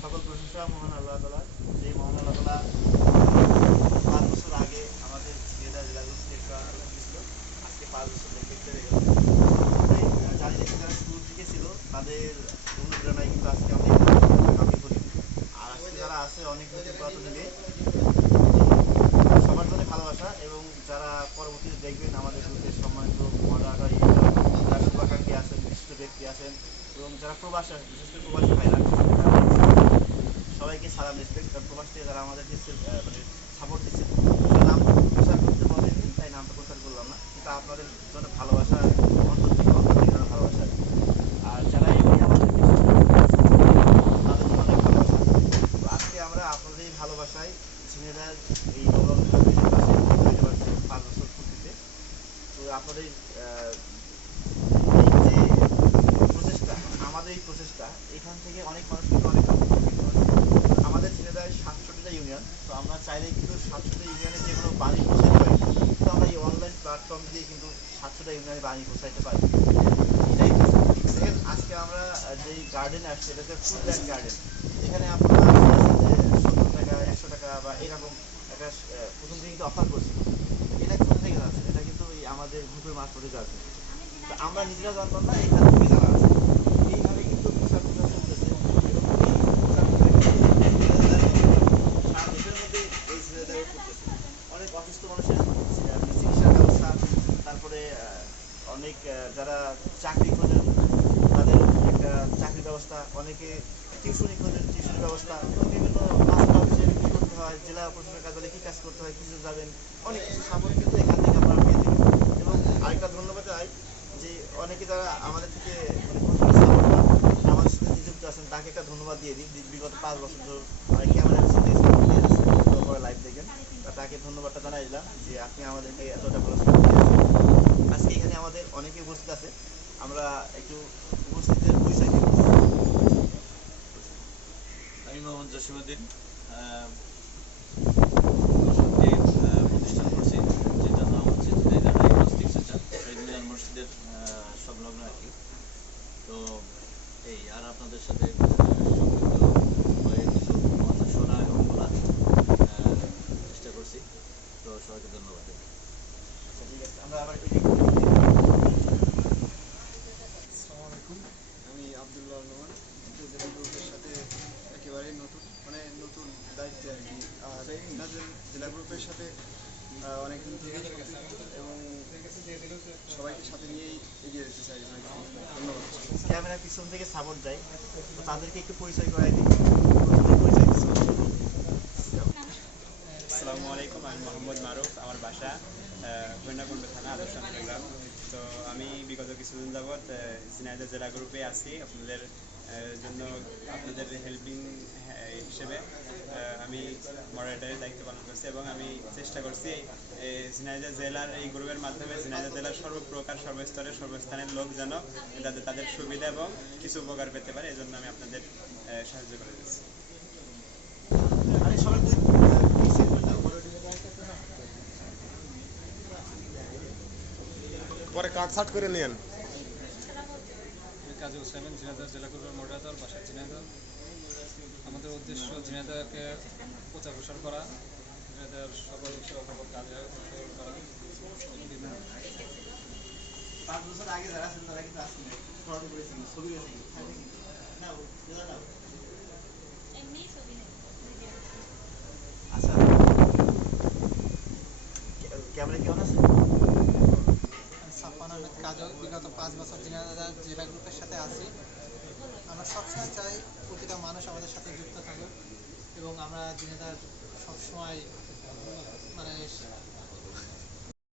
সকল প্রশংসা মহান আল্লাহ তালা যে মহান আল্লাহ পাঁচ বছর আগে আমাদের ছেলেরা জেলাগুলো করা আজকে পাঁচ বছর দেখতে পেরে গেল যারা শুরু থেকে ছিল, তাদের অনুপ্রেরণায় কিন্তু আজকে কামি করি আর আজকে যারা আছে, অনেক নতুন পুরাতন মিলে সবার জন্য ভালোবাসা এবং যারা পরবর্তীতে দেখবেন আমাদের সম্মানিত শুভাকাঙ্ক্ষী আছেন ব্যক্তি আছেন এবং যারা প্রবাসী বিশেষ করে প্রবাসী ভাইরা, সবাইকে সালাম রেসপেক্ট কারণ প্রবাস থেকে যারা আমাদেরকে মানে সাপোর্ট দিচ্ছে নাম প্রচার করতে বলেননি তাই নামটা প্রচার করলাম না। কিন্তু আপনাদের জন্য ভালোবাসা অন্তর থেকে অন্তর থেকে ভালোবাসা। আর যারা এই আমাদেরকে তাদের অনেক ভালোবাসা। আজকে আমরা আপনাদের এই ভালোবাসায় ঝিনেদার এই পাঁচ বছর পূর্তিতে। তো আপনাদের আহ, এই যে প্রচেষ্টা আমাদের এই প্রচেষ্টা এখান থেকে অনেক মানুষ কিন্তু অনেক উপকৃত হয়। আমাদের ঝিনেদার সাতষট্টিটা ইউনিয়ন তো আমরা চাইলেই কিন্তু সাতষট্টি ইউনিয়নে যে কোনো বাড়ি পৌঁছাতে পারি। কিন্তু আমরা এই অনলাইন প্ল্যাটফর্ম দিয়ে কিন্তু সাতশোটা ইউনিয়নে বাড়ি পৌঁছাইতে পারি। এটাই দেখেন, আজকে আমরা যেই গার্ডেন আসছে, এটা হচ্ছে ফুড ল্যান্ড গার্ডেন এখানে আপনারা সত্তর টাকা, একশো টাকা বা এরকম একটা প্রথম থেকে কিন্তু অফার করছিল এটা কোথা থেকে যাচ্ছে এটা কিন্তু এই আমাদের গ্রুপের মারফতে যাচ্ছে। আমরা নিজেরা জানতাম না, এখান থেকে জানা এইভাবে কিন্তু প্রচার প্রচার চলতেছে এবং এই প্রচার প্রচার সারা দেশের মধ্যে এই ছেলেদের করতেছে অনেক অসুস্থ মানুষের আহ, চিকিৎসার ব্যবস্থা তারপরে আহ, অনেক যারা চাকরি খোঁজেন, তাদের একটা চাকরির ব্যবস্থা, অনেকে টিউশনি খোঁজেন টিউশনি ব্যবস্থা বিভিন্ন কী করতে হয়, জেলা প্রশাসনের কাজে কী কাজ করতে হয় কিছু যাবেন, অনেক কিছু সাপোর্ট কিন্তু এখান থেকে আমরা পেয়ে থাকি। এবং আরেকটা ধন্যবাদ চাই যে অনেকে যারা আমাদের থেকে মানে আমাদের সাথে নিযুক্ত আছেন, তাকে একটা ধন্যবাদ দিয়ে দিই বিগত পাঁচ বছর ধরে ক্যামেরার সাথে সাপোর্ট দিয়ে যাচ্ছে পরে লাইভ দেখেন। তাকে ধন্যবাদটা জানাই দিলাম যে আপনি আমাদেরকে এতটা দিয়েছেন। আজকে এখানে আমাদের অনেকে উপস্থিত আছে। আমরা একটু উপস্থিতের পরিচয় দিব আমি মোহাম্মদ জসিমুদ্দিন সংলগ্ন আর কি। তো, এই, আর আপনাদের সাথে আহ, সংযুক্ত হয়ে কিছু কথা শোনা এবং বলার আহ, চেষ্টা করছি তো সবাইকে ধন্যবাদ। আচ্ছা, ঠিক আছে আমরা আবার আসসালামু আলাইকুম আমি আবদুল্লাহ রহমান জেলা গ্রুপের সাথে একেবারেই নতুন মানে নতুন দায়িত্বে আর কি। আর জেলা গ্রুপের সাথে অনেকদিন থেকে এবং সবাইকে সাথে নিয়েই এগিয়ে যেতে চাই। ধন্যবাদ। ক্যামেরার পিছন থেকে সাপোর্ট দেয়। তো তাদেরকে একটু পরিচয় করাই দিই প্রথমে পরিচয় দিচ্ছি। আসসালামু আলাইকুম আমি মোহাম্মদ মারুফ আমার বাসা হইনাকুণ্ড থানা আদর্শ গ্রাম তো আমি বিগত কিছুদিন যাবৎ আহ, ঝিনাইদহ জেলা গ্রুপে আছি। আপনাদের জন্য আপনাদের হেল্পিং হিসেবে আমি মডারেটারের দায়িত্ব পালন করছি এবং আমি চেষ্টা করছি এই ঝিনাইদহ জেলার এই গ্রুপের মাধ্যমে ঝিনাইদহ জেলার সর্বপ্রকার সর্বস্তরের সর্বস্থানের লোক যেন যাতে তাদের সুবিধা এবং কিছু উপকার পেতে পারে এজন্য আমি আপনাদের সাহায্য করে দিচ্ছি পরে কাট ছাট করে নিয়েন। আমি কাজী হোসেন ঝিনাইদহ জেলা গ্রুপের মডারেটর বাসা ঝিনাইদহ। আমাদের উদ্দেশ্য ঝিনাইদহকে প্রচার প্রসার করা। ঝিনাইদহের সকল সকল কাজে অংশগ্রহণ করা। বিভিন্ন পাঁচ বছর আগে যারা আছেন তারা কিন্তু আসেন। ছবি নাও। আচ্ছা। ক্যামেরা কেমন আছে? পাঁচ বছর যে জেলা গ্রুপের সাথে আছি, আমরা সবসময় চাই প্রতিটা মানুষ আমাদের সাথে যুক্ত থাকুক এবং আমরা জিনেদার সবসময় মানে